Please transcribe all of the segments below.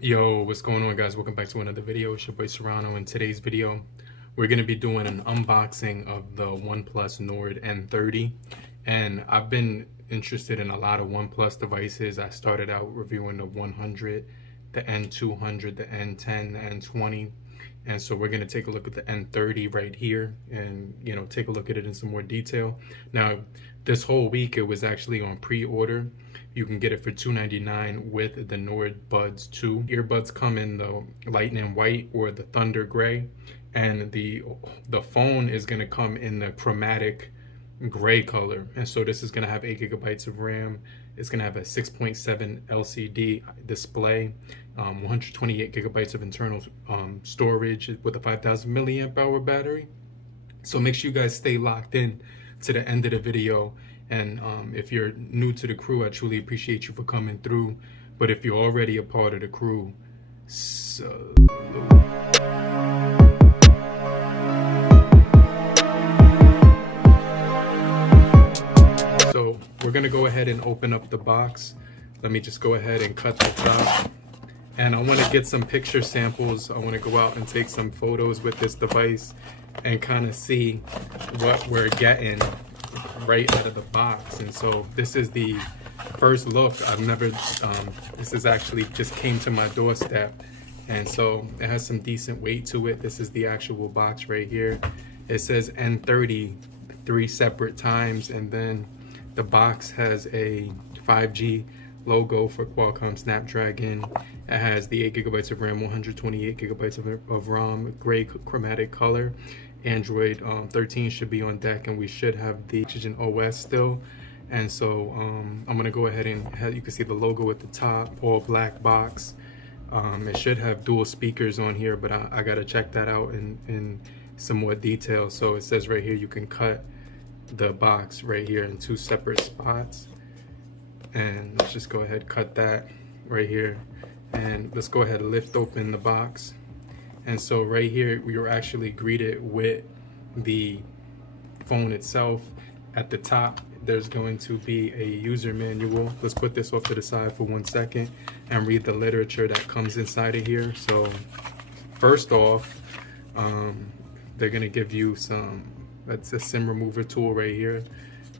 Yo, what's going on, guys? Welcome back to another video. It's your boy Serrano. In today's video, we're going to be doing an unboxing of the OnePlus Nord N30. And I've been interested in a lot of OnePlus devices. I started out reviewing the 100, the N200, the N10, the N20. And so we're going to take a look at the N30 right here and, take a look at it in some more detail. Now, this whole week, it was actually on pre-order. You can get it for $299 with the Nord Buds 2. Earbuds come in the Lightning White or the Thunder Gray. And the phone is going to come in the Chromatic gray color. And so this is going to have 8 gigabytes of RAM. It's going to have a 6.7 LCD display, 128 gigabytes of internal storage with a 5,000 milliamp hour battery. So make sure you guys stay locked in to the end of the video. And if you're new to the crew, I truly appreciate you for coming through. But if you're already a part of the crew, salute. So we're gonna go ahead and open up the box. Let me just go ahead and cut the top. And I wanna get some picture samples. I wanna go out and take some photos with this device and kind of see what we're getting right out of the box. And so this is the first look. I've never, this is actually just came to my doorstep. And so it has some decent weight to it. This is the actual box right here. It says N30 3 separate times, and then the box has a 5G logo for Qualcomm Snapdragon. It has the 8 gigabytes of RAM, 128 gigabytes of ROM, gray chromatic color. Android 13 should be on deck, and we should have the Oxygen OS still. And so I'm gonna go ahead and you can see the logo at the top, all black box. It should have dual speakers on here, but I gotta check that out in some more detail. So it says right here you can cut the box right here in 2 separate spots, and let's just go ahead cut that right here, and let's go ahead and lift open the box. And so right here we were actually greeted with the phone itself. At the top there's going to be a user manual. Let's put this off to the side for 1 second and read the literature that comes inside of here. So first off, they're gonna give you that's a SIM remover tool right here.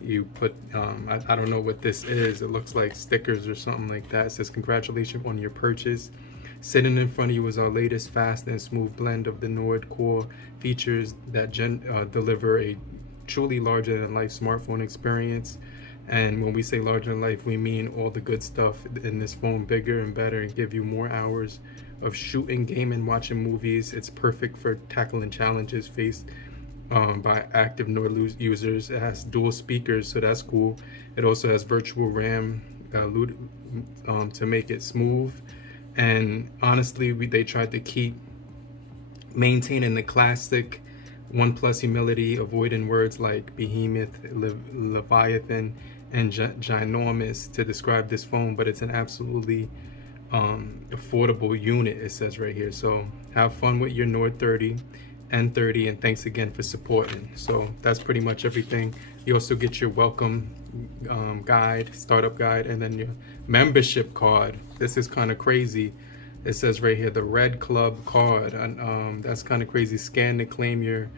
You put, I don't know what this is. It looks like stickers or something like that. It says, congratulations on your purchase. Sitting in front of you is our latest fast and smooth blend of the Nord core features that deliver a truly larger than life smartphone experience. And when we say larger than life, we mean all the good stuff in this phone, bigger and better, and give you more hours of shooting, gaming, watching movies. It's perfect for tackling challenges faced by active Nord users. It has dual speakers, so that's cool. It also has virtual RAM to make it smooth. And honestly, they tried to keep maintaining the classic OnePlus humility, avoiding words like behemoth, leviathan, and ginormous to describe this phone, but it's an absolutely affordable unit, it says right here. So have fun with your Nord 30, N30, and thanks again for supporting. So that's pretty much everything. You also get your welcome guide, startup guide, and then your membership card. This is kind of crazy. It says right here the Red Club card, and that's kind of crazy. Scan to claim your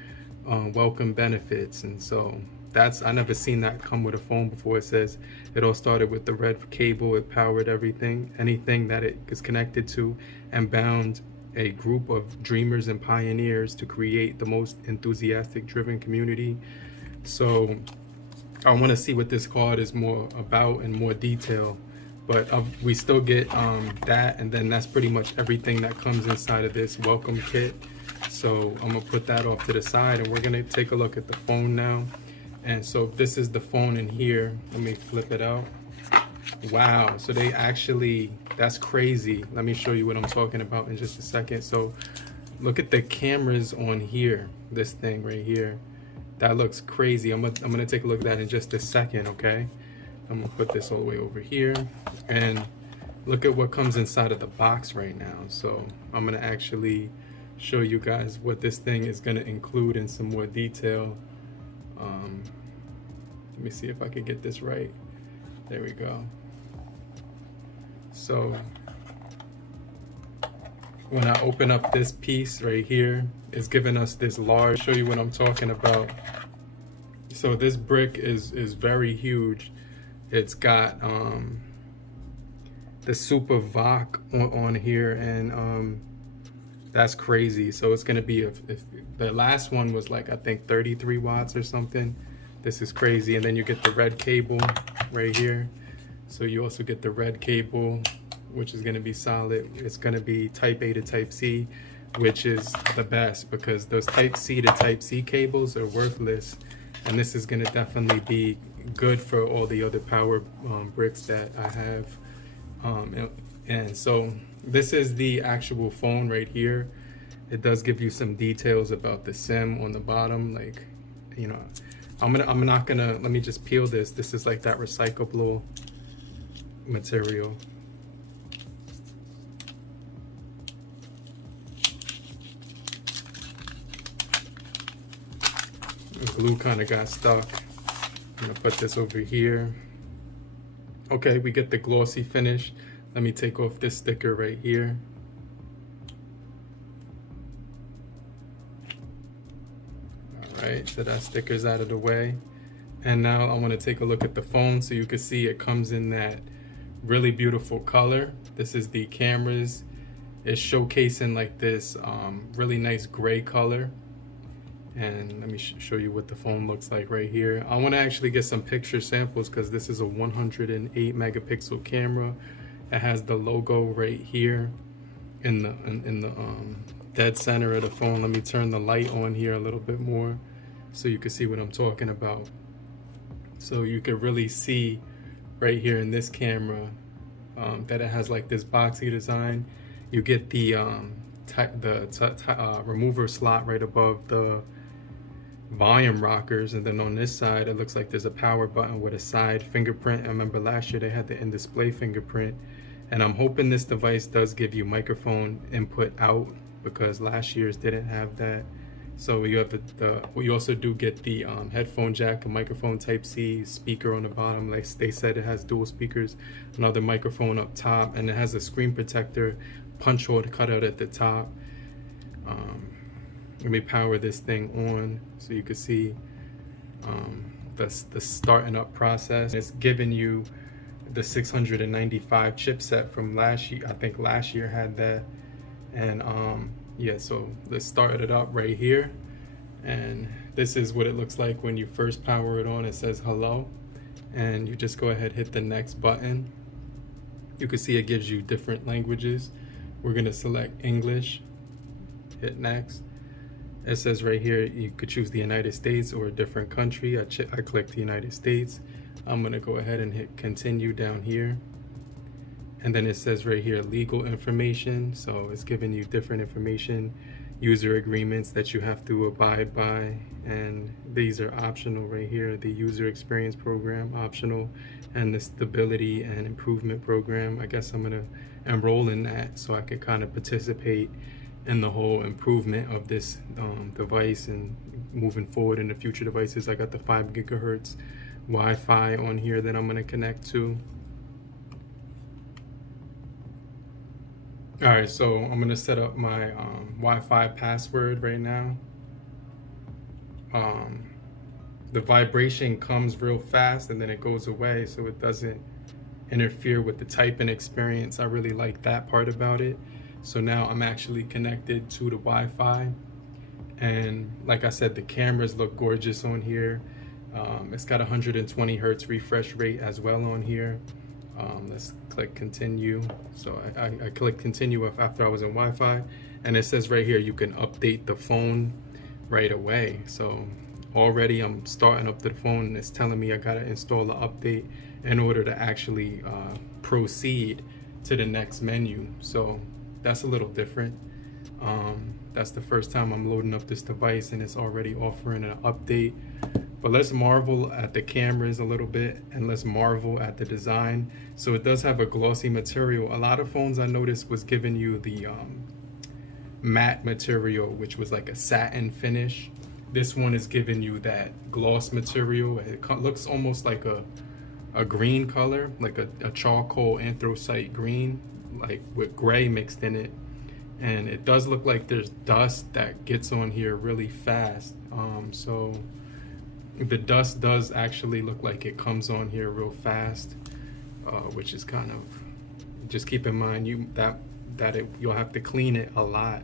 welcome benefits. And so that's, I never seen that come with a phone before. It says it all started with the red cable. It powered anything that it is connected to, and bound a group of dreamers and pioneers to create the most enthusiastic driven community. So I want to see what this card is more about in more detail, but we still get that, and then that's pretty much everything that comes inside of this welcome kit. So I'm gonna put that off to the side, and we're gonna take a look at the phone now. And so this is the phone in here. Let me flip it out. Wow, so they actually, that's crazy. Let me show you what I'm talking about in just a second. So look at the cameras on here, this thing right here. That looks crazy. I'm gonna take a look at that in just a second, okay? I'm gonna put this all the way over here, and look at what comes inside of the box right now. So I'm gonna actually show you guys what this thing is gonna include in some more detail. Let me see if I can get this right. There we go. So when I open up this piece right here, it's giving us this large, show you what I'm talking about. So this brick is very huge. It's got the SUPERVOOC on here, and that's crazy. So it's gonna be, if the last one was like, I think 33 watts or something. This is crazy. And then you get the red cable right here. So you also get the red cable, which is gonna be solid. It's gonna be type A to type C, which is the best, because those type C to type C cables are worthless. And this is gonna definitely be good for all the other power bricks that I have. And so this is the actual phone right here. It does give you some details about the SIM on the bottom. Like, you know, I'm not gonna, let me just peel this. This is like that recyclable material. The glue kind of got stuck. I'm gonna put this over here. Okay, we get the glossy finish. Let me take off this sticker right here. All right, so that sticker's out of the way. And now I want to take a look at the phone, so you can see it comes in that really beautiful color. This is the cameras. It's showcasing like this really nice gray color. And let me show you what the phone looks like right here. I want to actually get some picture samples, because this is a 108 megapixel camera. It has the logo right here in the dead center of the phone. Let me turn the light on here a little bit more so you can see what I'm talking about. So you can really see right here in this camera that it has like this boxy design. You get the remover slot right above the volume rockers, and then on this side it looks like there's a power button with a side fingerprint. I remember last year they had the in-display fingerprint, and I'm hoping this device does give you microphone input out, because last year's didn't have that. So you have you also do get the headphone jack, a microphone type C, speaker on the bottom. Like they said, it has dual speakers, another microphone up top, and it has a screen protector punch hole cut out at the top. Let me power this thing on so you can see the starting up process. It's giving you the 695 chipset from last year. I think last year had that. And yeah, so let's start it up right here. And this is what it looks like when you first power it on. It says hello, and you just go ahead, hit the next button. You can see it gives you different languages. We're gonna select English, hit next. It says right here, you could choose the United States or a different country. I clicked the United States. I'm gonna go ahead and hit continue down here. And then it says right here, legal information. So it's giving you different information, user agreements that you have to abide by. And these are optional right here. The user experience program, optional, and the stability and improvement program. I guess I'm gonna enroll in that so I can kind of participate in the whole improvement of this device and moving forward into future devices. I got the 5 gigahertz Wi-Fi on here that I'm gonna connect to. All right, so I'm gonna set up my Wi-Fi password right now. The vibration comes real fast and then it goes away, so it doesn't interfere with the typing experience. I really like that part about it. So now I'm actually connected to the Wi-Fi, and like I said, the cameras look gorgeous on here. It's got 120 hertz refresh rate as well on here. Let's click continue. So I clicked continue after I was in Wi-Fi, and it says right here you can update the phone right away. So already I'm starting up the phone and it's telling me I gotta install an update in order to actually proceed to the next menu. So that's a little different. That's the first time I'm loading up this device and it's already offering an update. But let's marvel at the cameras a little bit, and let's marvel at the design. So it does have a glossy material. A lot of phones I noticed was giving you the matte material, which was like a satin finish. This one is giving you that gloss material. It looks almost like a green color, like a charcoal anthracite green, like with gray mixed in it. and it does look like there's dust that gets on here really fast. So the dust does actually look like it comes on here real fast, which is kind of, just keep in mind you'll have to clean it a lot.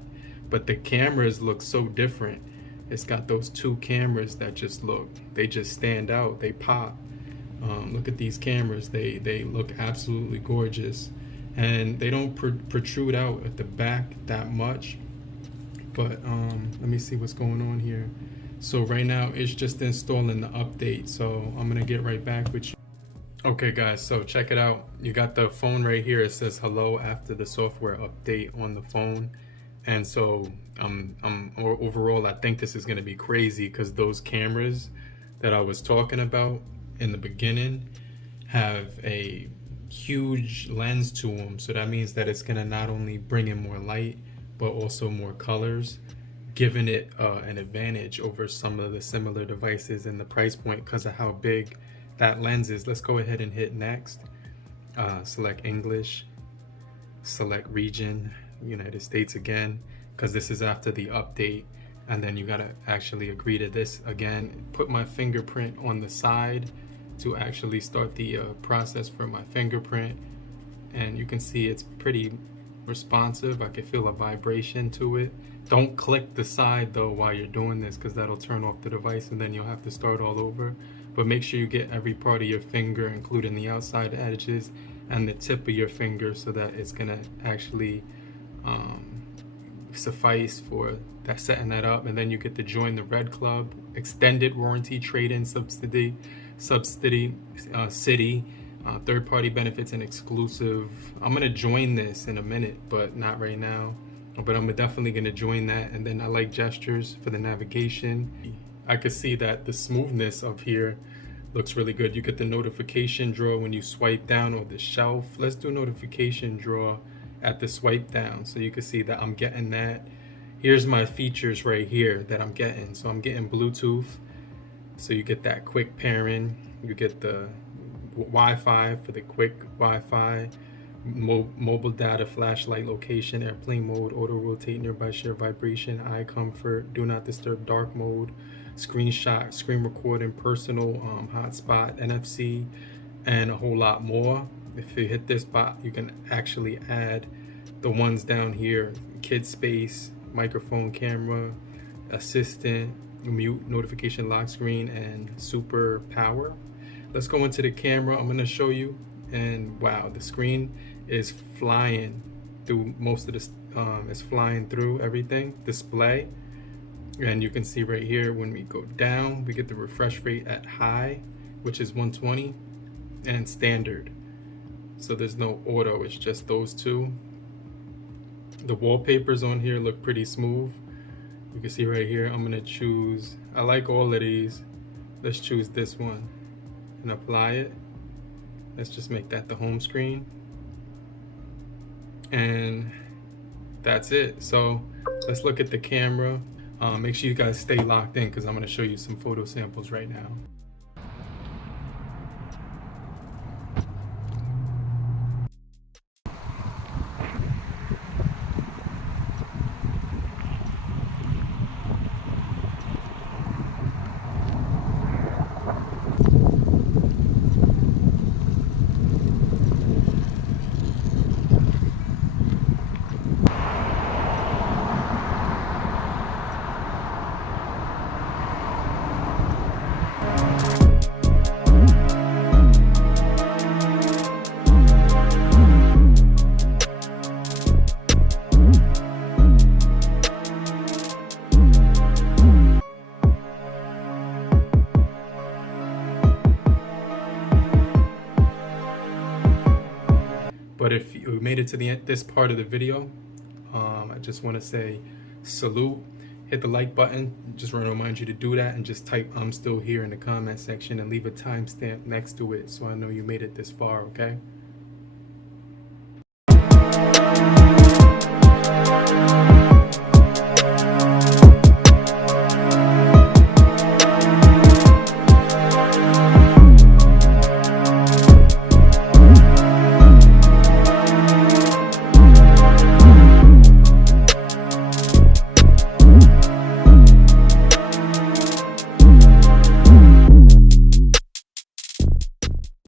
But the cameras look so different. It's got those two cameras that they just stand out, they pop. Look at these cameras, they look absolutely gorgeous, and they don't protrude out at the back that much. But let me see what's going on here. So right now it's just installing the update, so I'm gonna get right back with you. Okay guys, so check it out. You got the phone right here. It says hello after the software update on the phone. And so overall, I think this is going to be crazy, because those cameras that I was talking about in the beginning have a huge lens to them. So that means that it's going to not only bring in more light, but also more colors, giving it an advantage over some of the similar devices in the price point because of how big that lens is. Let's go ahead and hit next. Select English, select region, United States again, because this is after the update. And then you gotta actually agree to this again. Put my fingerprint on the side to actually start the process for my fingerprint. And you can see it's pretty responsive. I can feel a vibration to it. Don't click the side though while you're doing this, because that'll turn off the device and then you'll have to start all over. But make sure you get every part of your finger, including the outside edges and the tip of your finger, so that it's gonna actually suffice for that, setting that up. And then you get to join the Red Club, extended warranty, trade-in subsidy, city, third-party benefits, and exclusive. I'm gonna join this in a minute, but not right now. But I'm definitely gonna join that. And then I like gestures for the navigation. I could see that the smoothness of here looks really good. You get the notification drawer when you swipe down, or the shelf. Let's do notification drawer at the swipe down, so you can see that I'm getting that. Here's my features right here that I'm getting. So I'm getting Bluetooth, so you get that quick pairing. You get the Wi-Fi for the quick Wi-Fi, mobile data, flashlight, location, airplane mode, auto rotate, nearby share, vibration, eye comfort, do not disturb, dark mode, screenshot, screen recording, personal, hotspot, NFC, and a whole lot more. If you hit this bot, you can actually add the ones down here: kid space, microphone, camera, assistant, mute, notification, lock screen, and super power. Let's go into the camera. I'm going to show you, and wow, the screen is flying through most of this. It's flying through everything. Display. And you can see right here, when we go down, we get the refresh rate at high, which is 120, and standard. So there's no auto, it's just those two. The wallpapers on here look pretty smooth. You can see right here, I'm gonna choose, I like all of these. Let's choose this one and apply it. Let's just make that the home screen. And that's it. So let's look at the camera. Make sure you guys stay locked in, because I'm going to show you some photo samples right now. But if you made it to the end, this part of the video, I just want to say salute. Hit the like button. Just want to remind you to do that, and just type "I'm still here" in the comment section and leave a timestamp next to it, so I know you made it this far. Okay.